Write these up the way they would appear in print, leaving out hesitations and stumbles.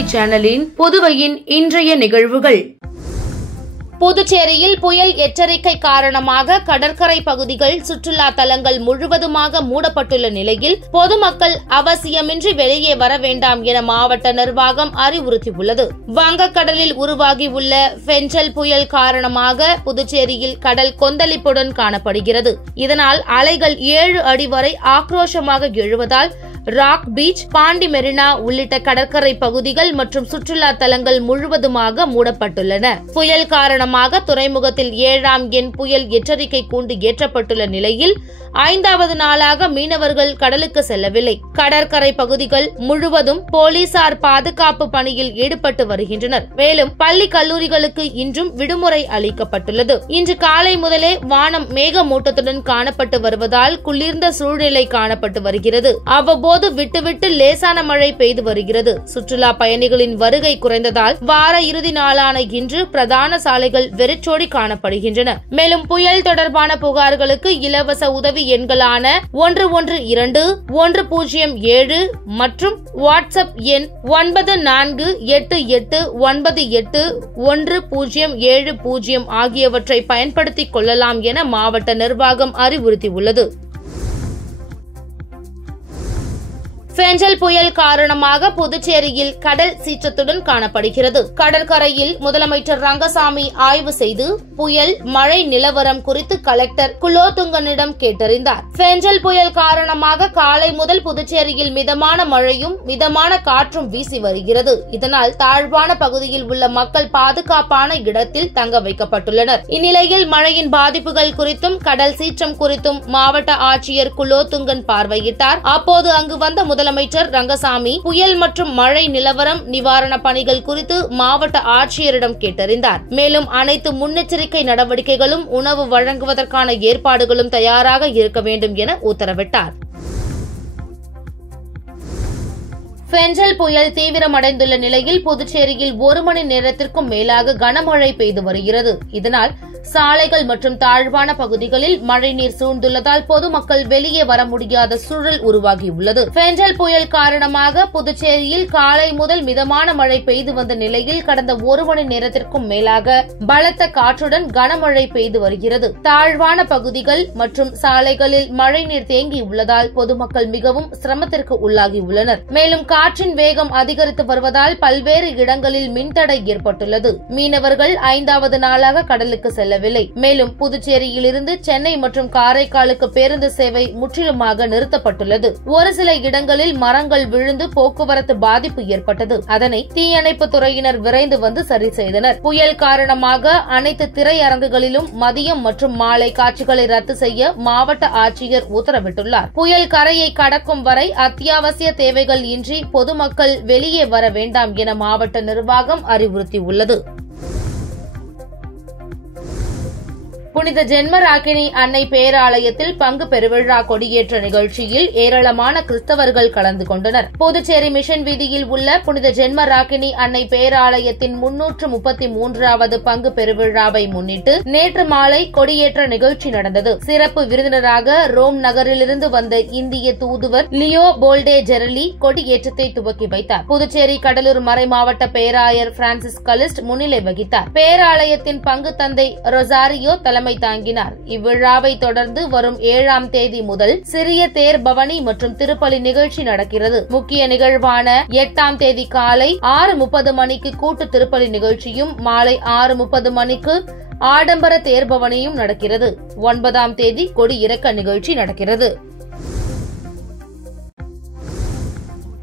தொலைக்காட்சி சேனலின் புதுவையின் இன்றைய நிகழ்வுகள். புதுச்சேரியில் புயல் எச்சரிக்கை காரணமாக கடற்கரை பகுதிகள், சுற்றுலா தலங்கள் முழுவதுமாக மூடப்பட்டுள்ள நிலையில் பொதுமக்கள் அவசியமின்றி வெளியே வர வேண்டாம் என மாவட்ட நிர்வாகம் அறிவுறுத்தியுள்ளது. வங்கக்கடலில் உருவாகியுள்ள பெஞ்சல் புயல் காரணமாக புதுச்சேரியில் கடல் கொந்தளிப்புடன் காணப்படுகிறது. இதனால் அலைகள் 7 அடி வரை ஆக்ரோஷமாக எழுவதால் ராக் பீச், பாண்டி மெரினா உள்ளிட்ட கடற்கரை பகுதிகள் மற்றும் சுற்றுலா தலங்கள் முழுவதுமாக மூடப்பட்டுள்ளன. புயல் காரணமாக துறைமுகத்தில் 7ஆம் எண் புயல் எச்சரிக்கை கூண்டு ஏற்றப்பட்டுள்ள நிலையில் 5வது நாளாக மீனவர்கள் கடலுக்கு செல்லவில்லை. கடற்கரை பகுதிகள் முழுவதும் போலீசார் பாதுகாப்பு பணியில் ஈடுபட்டு வருகின்றனர். மேலும் பள்ளி கல்லூரிகளுக்கு இன்றும் விடுமுறை அளிக்கப்பட்டுள்ளது. இன்று காலை முதலே வானம் மேகமூட்டத்துடன் காணப்பட்டு வருவதால் குளிர்ந்த சூழ்நிலை காணப்பட்டு வருகிறது. அவ்வப்போது விட்டுவிட்டு லேசான மழை பெய்து வருகிறது. சுற்றுலா பயணிகளின் வருகை குறைந்ததால் வார இறுதி நாளான இன்று பிரதான சாலைகள் வெறிச்சோடி காணப்படுகின்றன. மேலும் புயல் தொடர்பான புகார்களுக்கு இலவச உதவி எண்களான 112-107 மற்றும் வாட்ஸ்அப் எண் 9488981070 ஆகியவற்றை பயன்படுத்திக் கொள்ளலாம் என மாவட்ட நிர்வாகம் அறிவுறுத்தியுள்ளது. பெஞ்சல் புயல் காரணமாக புதுச்சேரியில் கடல் சீற்றத்துடன் காணப்படுகிறது. கடற்கரையில் முதலமைச்சர் ரங்கசாமி ஆய்வு செய்து புயல் மழை நிலவரம் குறித்து கலெக்டர் குலோத்துங்கனிடம் கேட்டறிந்தார். பெஞ்சல் புயல் காரணமாக காலை முதல் புதுச்சேரியில் மிதமான மழையும் மிதமான காற்றும் வீசி வருகிறது. இதனால் தாழ்வான பகுதியில் உள்ள மக்கள் பாதுகாப்பான இடத்தில் தங்க வைக்கப்பட்டுள்ளனர். இந்நிலையில் மழையின் பாதிப்புகள் குறித்தும் கடல் சீற்றம் குறித்தும் மாவட்ட ஆட்சியர் குலோத்துங்கன் பார்வையிட்டார். அப்போது அங்கு வந்த முதலமைச்சர் ரங்கசாமி புயல் மற்றும் மழை நிலவரம், நிவாரண பணிகள் குறித்து மாவட்ட ஆட்சியரிடம் கேட்டறிந்தார். மேலும் அனைத்து முன்னெச்சரிக்கை நடவடிக்கைகளும், உணவு வழங்குவதற்கான ஏற்பாடுகளும் தயாராக இருக்க வேண்டும் என உத்தரவிட்டார். பெஞ்சல் புயல் தீவிரமடைந்துள்ள நிலையில் புதுச்சேரியில் 1 மணி நேரத்திற்கும் மேலாக கனமழை பெய்து வருகிறது. இதனால் சாலைகள் மற்றும் தாழ்வான பகுதிகளில் மழைநீர் சூழ்ந்துள்ளதால் பொதுமக்கள் வெளியே வர முடியாத சூழல் உருவாகியுள்ளது. பெஞ்சல் புயல் காரணமாக புதுச்சேரியில் காலை முதல் மிதமான மழை பெய்து வந்த நிலையில் கடந்த 1 மணி நேரத்திற்கும் மேலாக பலத்த காற்றுடன் கனமழை பெய்து வருகிறது. தாழ்வான பகுதிகள் மற்றும் சாலைகளில் மழைநீர் தேங்கியுள்ளதால் பொதுமக்கள் மிகவும் சிரமத்திற்கு உள்ளாகியுள்ளனர். மேலும் காற்றின் வேகம் அதிகரித்து வருவதால் பல்வேறு இடங்களில் மின்தடை ஏற்பட்டுள்ளது. மீனவர்கள் 5வது நாளாக கடலுக்கு செல்லவில்லை. மேலும் புதுச்சேரியிலிருந்து சென்னை மற்றும் காரைக்காலுக்கு பேருந்து சேவை முற்றிலுமாக நிறுத்தப்பட்டுள்ளது. ஒரு சில இடங்களில் மரங்கள் விழுந்து போக்குவரத்து பாதிப்பு ஏற்பட்டது. அதனை தீயணைப்பு துறையினர் விரைந்து வந்து சரி செய்தனர். புயல் காரணமாக அனைத்து திரையரங்குகளிலும் மதியம் மற்றும் மாலை காட்சிகளை ரத்து செய்ய மாவட்ட ஆட்சியர் உத்தரவிட்டுள்ளார். புயல் கரையை கடக்கும் வரை அத்தியாவசிய தேவைகள் இன்றி பொதுமக்கள் வெளியே வர வேண்டாம் என மாவட்ட நிர்வாகம் அறிவுறுத்தியுள்ளது. புனித ஜென்மராக்கினி அன்னை பேராலயத்தில் பங்கு பெருவிழா கொடியேற்ற நிகழ்ச்சியில் ஏராளமான கிறிஸ்தவர்கள் கலந்து கொண்டனர். புதுச்சேரி மிஷன் வீதியில் உள்ள புனித ஜென்மராக்கினி அன்னை பேராலயத்தின் 333வது பங்கு பெருவிழாவை முன்னிட்டு நேற்று மாலை கொடியேற்ற நிகழ்ச்சி நடந்தது. சிறப்பு விருந்தினராக ரோம் நகரிலிருந்து வந்த இந்திய தூதுவர் லியோ போல்டே ஜெரலி கொடியேற்றத்தை துவக்கி வைத்தார். புதுச்சேரி கடலூர் மறை மாவட்ட பேராயர் பிரான்சிஸ் கலிஸ்ட் முன்னிலை வகித்தார். பேராலயத்தின் பங்கு தந்தை ரொசாரியோ தலைமை தாங்கினார். இவ்விழாவை தொடர்ந்து வரும் 7ஆம் தேதி முதல் சிறிய தேர் பவனி மற்றும் திருப்பலி நிகழ்ச்சி நடக்கிறது. முக்கிய நிகழ்வான 8ஆம் தேதி காலை 6:30 மணிக்கு கூட்டு திருப்பலி நிகழ்ச்சியும் மாலை 6:30 மணிக்கு ஆடம்பர தேர்பவனியும் நடக்கிறது. 9ஆம் தேதி கொடி இறக்க நிகழ்ச்சி நடக்கிறது.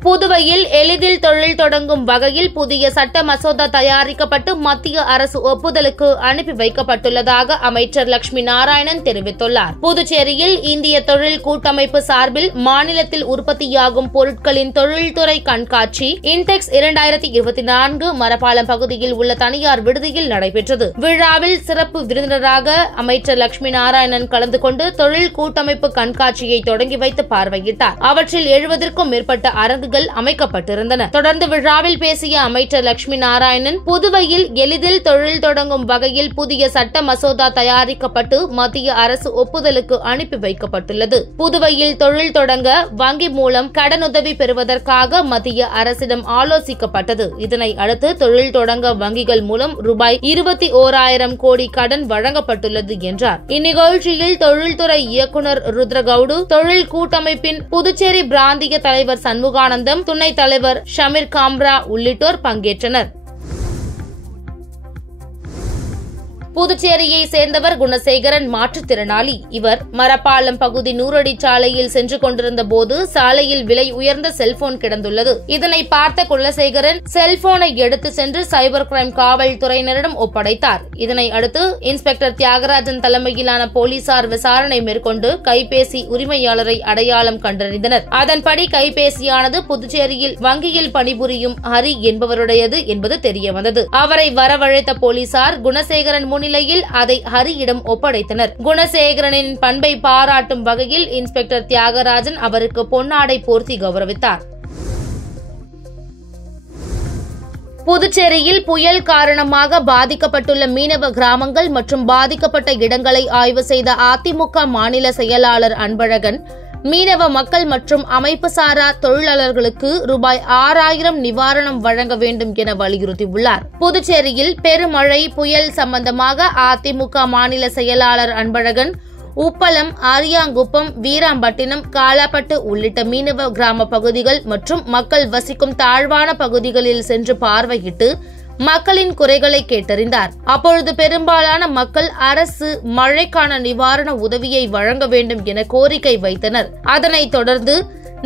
புதுவையில் எளிதில் தொழில் தொடங்கும் வகையில் புதிய சட்ட மசோதா தயாரிக்கப்பட்டு மத்திய அரசு ஒப்புதலுக்கு அனுப்பி வைக்கப்பட்டுள்ளதாக அமைச்சர் லட்சுமி நாராயணன் தெரிவித்துள்ளார். புதுச்சேரியில் இந்திய தொழில் கூட்டமைப்பு சார்பில் மாநிலத்தில் உற்பத்தியாகும் பொருட்களின் தொழில்துறை கண்காட்சி இன்டெக்ஸ் 2024 மரப்பாலம் பகுதியில் உள்ள தனியார் விடுதியில் நடைபெற்றது. விழாவில் சிறப்பு விருந்தினராக அமைச்சர் லட்சுமி நாராயணன் கலந்து கொண்டு தொழில் கூட்டமைப்பு கண்காட்சியை தொடங்கி வைத்து பார்வையிட்டார். அவற்றில் 70க்கும் மேற்பட்ட அரங்குகள் வங்கிகள் அமைக்கப்பட்டிருந்தன. தொடர்ந்து விழாவில் பேசிய அமைச்சர் லட்சுமி நாராயணன், புதுவையில் எளிதில் தொழில் தொடங்கும் வகையில் புதிய சட்ட மசோதா தயாரிக்கப்பட்டு மத்திய அரசு ஒப்புதலுக்கு அனுப்பி வைக்கப்பட்டுள்ளது. புதுவையில் தொழில் தொடங்க வங்கி மூலம் கடனுதவி பெறுவதற்காக மத்திய அரசிடம் ஆலோசிக்கப்பட்டது. இதனை அடுத்து தொழில் தொடங்க வங்கிகள் மூலம் ரூபாய் 21,000 கோடி கடன் வழங்கப்பட்டுள்ளது என்றார். இந்நிகழ்ச்சியில் தொழில்துறை இயக்குநர் ருத்ரகவுடு, தொழில் கூட்டமைப்பின் புதுச்சேரி பிராந்திய தலைவர் சண்முகானந்தம், துணைத் தலைவர் ஷமீர் காம்ரா உள்ளிட்டோர் பங்கேற்றனர். புதுச்சேரியை சேர்ந்தவர் குணசேகரன் மாற்றுத்திறனாளி. இவர் மரப்பாலம் பகுதி 100 அடி சாலையில் சென்று கொண்டிருந்த போது சாலையில் விலை உயர்ந்த செல்போன் கிடந்துள்ளது. இதனை பார்த்த குணசேகரன் செல்போனை எடுத்து சென்று சைபர் கிரைம் காவல்துறையினரிடம் ஒப்படைத்தார். இதனை அடுத்து இன்ஸ்பெக்டர் தியாகராஜன் தலைமையிலான போலீசார் விசாரணை மேற்கொண்டு கைபேசி உரிமையாளரை அடையாளம் கண்டறிந்தனர். அதன்படி கைபேசியானது புதுச்சேரியில் வங்கியில் பணிபுரியும் ஹரி என்பவருடையது என்பது தெரியவந்தது. அவரை வரவழைத்த போலீசார் குணசேகரன் நிலையில் அதை ஹரியிடம் ஒப்படைத்தனர். குணசேகரனின் பண்பை பாராட்டும் வகையில் இன்ஸ்பெக்டர் தியாகராஜன் அவருக்கு பொன்னாடை போர்த்தி கௌரவித்தார். புதுச்சேரியில் புயல் காரணமாக பாதிக்கப்பட்டுள்ள மீனவ கிராமங்கள் மற்றும் பாதிக்கப்பட்ட இடங்களை ஆய்வு செய்த அதிமுக மாநில செயலாளர் அன்பழகன், மீனவ மக்கள் மற்றும் அமைப்பு சாரா தொழிலாளர்களுக்கு ரூபாய் 6,000 நிவாரணம் வழங்க வேண்டும் என வலியுறுத்தியுள்ளார். புதுச்சேரியில் பெருமழை புயல் சம்பந்தமாக அதிமுக மாநில செயலாளர் அன்பழகன் உப்பளம், அரியாங்குப்பம், வீராம்பட்டினம், காலாப்பட்டு உள்ளிட்ட மீனவ கிராம பகுதிகள் மற்றும் மக்கள் வசிக்கும் தாழ்வான பகுதிகளில் சென்று பார்வையிட்டு மக்களின் குறைகளை கேட்டறிந்தார். அப்பொழுது பெரும்பாலான மக்கள் அரசு மழைக்கான நிவாரண உதவியை வழங்க வேண்டும் என கோரிக்கை வைத்தனர். அதனைத் தொடர்ந்து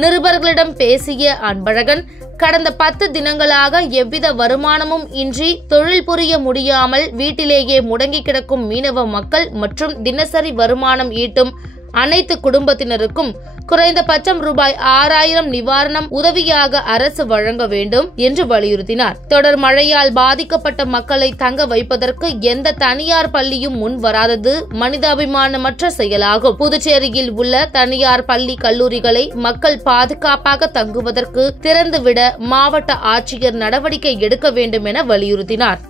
நிருபர்களிடம் பேசிய அன்பழகன், கடந்த 10 தினங்களாக எவ்வித வருமானமும் இன்றி தொழில் புரிய முடியாமல் வீட்டிலேயே முடங்கி கிடக்கும் மீனவ மக்கள் மற்றும் தினசரி வருமானம் ஈட்டும் அனைத்து குடும்பத்தினருக்கும் குறைந்தபட்சம் ரூபாய் 6,000 நிவாரணம் உதவியாக அரசு வழங்க வேண்டும் என்று வலியுறுத்தினார். தொடர் மழையால் பாதிக்கப்பட்ட மக்களை தங்க வைப்பதற்கு எந்த தனியார் பள்ளியும் முன் வராதது மனிதாபிமானமற்ற செயலாகும். புதுச்சேரியில் உள்ள தனியார் பள்ளி கல்லூரிகளை மக்கள் பாதுகாப்பாக தங்குவதற்கு திறந்துவிட மாவட்ட ஆட்சியர் நடவடிக்கை எடுக்க வேண்டும் என வலியுறுத்தினார்.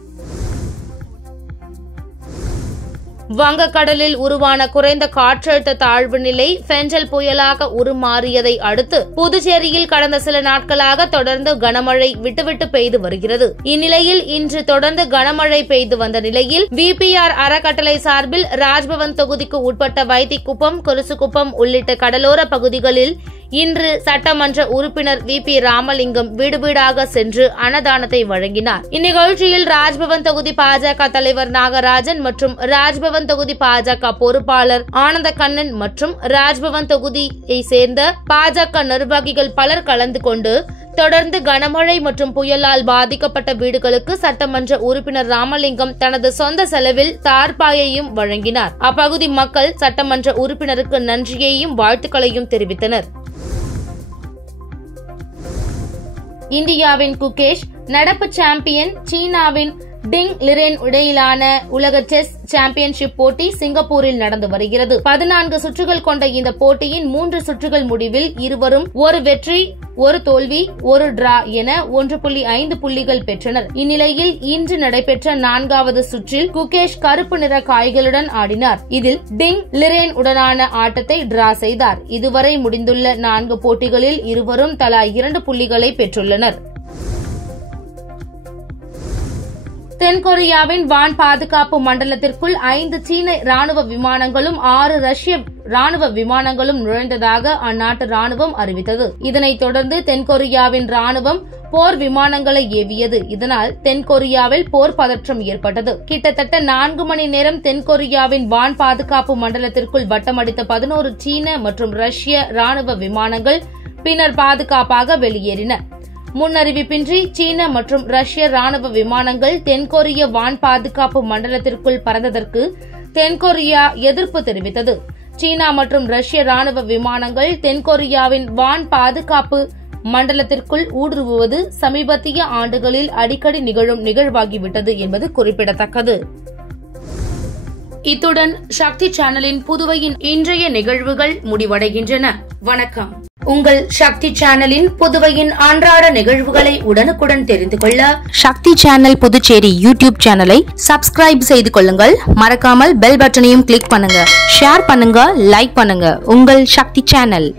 வங்கக்கடலில் உருவான குறைந்த காற்றழுத்த தாழ்வு நிலை ஃபெஞ்சல் புயலாக உருமாறியதை அடுத்து புதுச்சேரியில் கடந்த சில நாட்களாக தொடர்ந்து கனமழை விட்டுவிட்டு பெய்து வருகிறது. இந்நிலையில் இன்று தொடர்ந்து கனமழை பெய்து வந்த நிலையில் VPR அறக்கட்டளை சார்பில் ராஜ்பவன் தொகுதிக்கு உட்பட்ட வைத்திக்குப்பம், கொலுசுக்குப்பம் உள்ளிட்ட கடலோர பகுதிகளில் இன்று சட்டமன்ற உறுப்பினர் VP ராமலிங்கம் வீடு வீடாக சென்று அன்னதானத்தை வழங்கினார். இந்நிகழ்ச்சியில் ராஜ்பவன் தொகுதி பாஜக தலைவர் நாகராஜன் மற்றும் ராஜ்பவன் தொகுதி பாஜக பொறுப்பாளர் ஆனந்தகண்ணன் மற்றும் ராஜ்பவன் தொகுதியை சேர்ந்த பாஜக நிர்வாகிகள் பலர் கலந்து கொண்டு தொடர்ந்து கனமழை மற்றும் புயலால் பாதிக்கப்பட்ட வீடுகளுக்கு சட்டமன்ற உறுப்பினர் ராமலிங்கம் தனது சொந்த செலவில் தார்பாயையும் வழங்கினார். அப்பகுதி மக்கள் சட்டமன்ற உறுப்பினருக்கு நன்றியையும் வாழ்த்துக்களையும் தெரிவித்தனர். இந்தியாவின் குகேஷ், நடப்பு சாம்பியன் சீனாவின் டிங் லிரென் இடையிலான உலக செஸ் சாம்பியன்ஷிப் போட்டி சிங்கப்பூரில் நடந்து வருகிறது. 14 சுற்றுகள் கொண்ட இந்த போட்டியின் 3 சுற்றுகள் முடிவில் இருவரும் ஒரு வெற்றி, ஒரு தோல்வி, ஒரு டிரா என 1.5 புள்ளிகள் பெற்றனர். இந்நிலையில் இன்று நடைபெற்ற 4வது சுற்றில் குகேஷ் கருப்பு நிற காய்களுடன் ஆடினார். இதில் டிங் லிரென் உடனான ஆட்டத்தை டிரா செய்தார். இதுவரை முடிந்துள்ள 4 போட்டிகளில் இருவரும் தலா 2 புள்ளிகளை பெற்றுள்ளனர். தென்கொரியாவின் வான் பாதுகாப்பு மண்டலத்திற்குள் 5 சீன ராணுவ விமானங்களும் 6 ரஷ்ய ராணுவ விமானங்களும் நுழைந்ததாக அந்நாட்டு ராணுவம் அறிவித்தது. இதனைத் தொடர்ந்து தென்கொரியாவின் ராணுவம் போர் விமானங்களை ஏவியது. இதனால் தென்கொரியாவில் போர் பதற்றம் ஏற்பட்டது. கிட்டத்தட்ட 4 மணி நேரம் தென்கொரியாவின் வான் பாதுகாப்பு மண்டலத்திற்குள் வட்டமடித்த 11 சீன மற்றும் ரஷ்ய ராணுவ விமானங்கள் பின்னர் பாதுகாப்பாக வெளியேறின. முன்னறிவிப்பின்றி சீன மற்றும் ரஷ்ய ராணுவ விமானங்கள் தென்கொரிய வான் பாதுகாப்பு மண்டலத்திற்குள் பறந்ததற்கு தென்கொரியா எதிர்ப்பு தெரிவித்தது. சீனா மற்றும் ரஷ்ய ராணுவ விமானங்கள் தென்கொரியாவின் வான் பாதுகாப்பு மண்டலத்திற்குள் ஊடுருவுவது சமீபத்திய ஆண்டுகளில் அடிக்கடி நிகழும் நிகழ்வாகிவிட்டது என்பது குறிப்பிடத்தக்கது. இத்துடன் சக்தி சேனலின் புதுவையின் இன்றைய நிகழ்வுகள் முடிவடைகின்றன. வணக்கம். உங்கள் சக்தி சேனலின் புதுவையின் அன்றாட நிகழ்வுகளை உடனுக்குடன் தெரிந்து கொள்ள சக்தி சேனல் புதுச்சேரி யூடியூப் சேனலை சப்ஸ்கிரைப் செய்து கொள்ளுங்கள். மறக்காமல் பெல் பட்டனையும் கிளிக் பண்ணுங்க, ஷேர் பண்ணுங்க, லைக் பண்ணுங்க. உங்கள் சக்தி சேனல்.